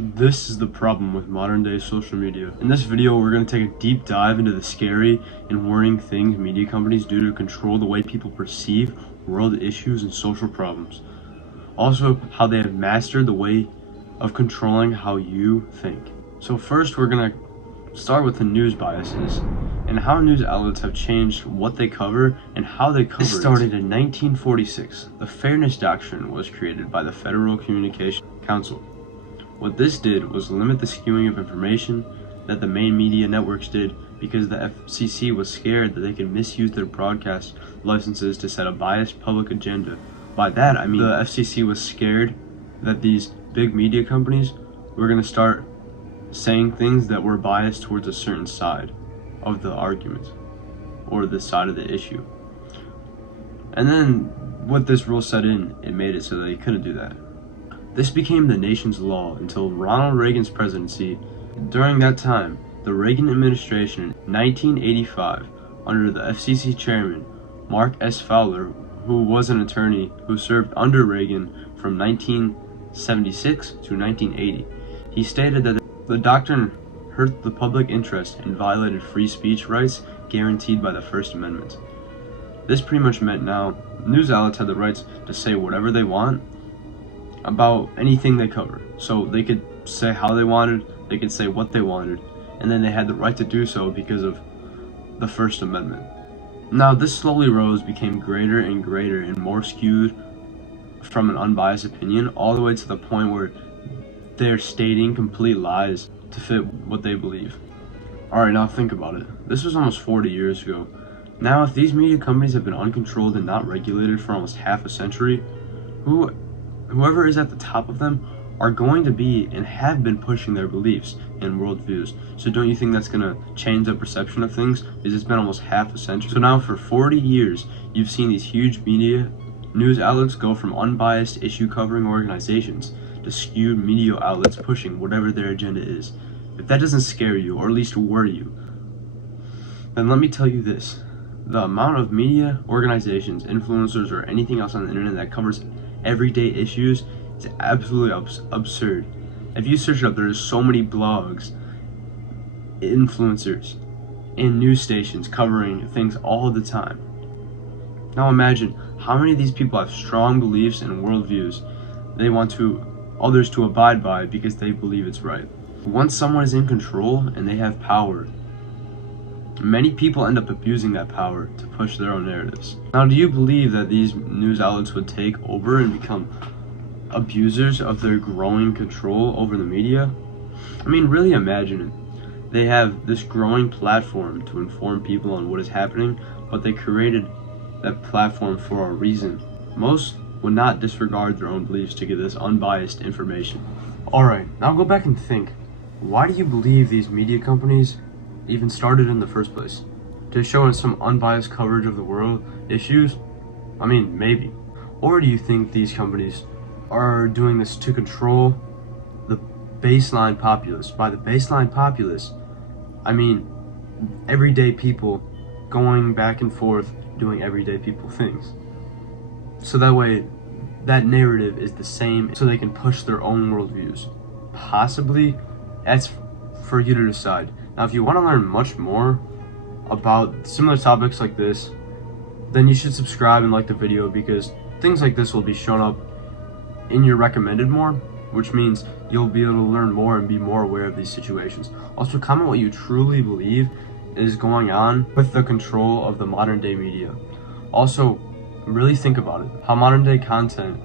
This is the problem with modern day social media. In this video, we're going to take a deep dive into the scary and worrying things media companies do to control the way people perceive world issues and social problems. Also, how they have mastered the way of controlling how you think. So first, we're going to start with the news biases and how news outlets have changed what they cover and how they cover it. This started in 1946. The Fairness Doctrine was created by the Federal Communications Council. What this did was limit the skewing of information that the main media networks did because the FCC was scared that they could misuse their broadcast licenses to set a biased public agenda. By that, I mean the FCC was scared that these big media companies were going to start saying things that were biased towards a certain side of the argument or the side of the issue. And then what this rule set in, it made it so that they couldn't do that. This became the nation's law until Ronald Reagan's presidency. During that time, the Reagan administration in 1985, under the FCC chairman, Mark S. Fowler, who was an attorney who served under Reagan from 1976 to 1980, he stated that the doctrine hurt the public interest and violated free speech rights guaranteed by the First Amendment. This pretty much meant now news outlets had the rights to say whatever they want about anything they cover. So they could say how they wanted, they could say what they wanted, and then they had the right to do so because of the First Amendment. Now this slowly rose, became greater and greater and more skewed from an unbiased opinion, all the way to the point where they're stating complete lies to fit what they believe. Alright, now think about it. This was almost 40 years ago. Now if these media companies have been uncontrolled and not regulated for almost half a century, whoever is at the top of them are going to be and have been pushing their beliefs and worldviews. So don't you think that's going to change the perception of things? Because it's been almost half a century. So now for 40 years, you've seen these huge media news outlets go from unbiased issue covering organizations to skewed media outlets pushing whatever their agenda is. If that doesn't scare you, or at least worry you, then let me tell you this. The amount of media organizations, influencers, or anything else on the internet that covers everyday issues is absolutely absurd. If you search it up, there's so many blogs, influencers, and news stations covering things all the time. Now imagine how many of these people have strong beliefs and worldviews they want others to abide by because they believe it's right. Once someone is in control and they have power, many people end up abusing that power to push their own narratives. Now, do you believe that these news outlets would take over and become abusers of their growing control over the media? I mean, really imagine it. They have this growing platform to inform people on what is happening, but they created that platform for a reason. Most would not disregard their own beliefs to get this unbiased information. Alright, now go back and think. Why do you believe these media companies even started in the first place? To show us some unbiased coverage of the world issues? I mean, maybe. Or do you think these companies are doing this to control the baseline populace? By the baseline populace, I mean everyday people going back and forth doing everyday people things. So that way, that narrative is the same so they can push their own worldviews. Possibly, that's for you to decide. Now, if you want to learn much more about similar topics like this, then you should subscribe and like the video because things like this will be shown up in your recommended more, which means you'll be able to learn more and be more aware of these situations. Also, comment what you truly believe is going on with the control of the modern day media. Also, really think about it. How modern day content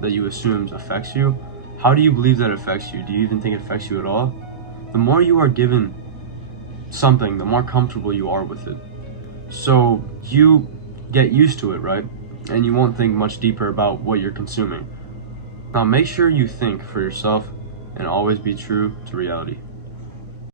that you assume affects you, how do you believe that affects you? Do you even think it affects you at all? The more you are given something, the more comfortable you are with it. So you get used to it, right? And you won't think much deeper about what you're consuming. Now make sure you think for yourself and always be true to reality.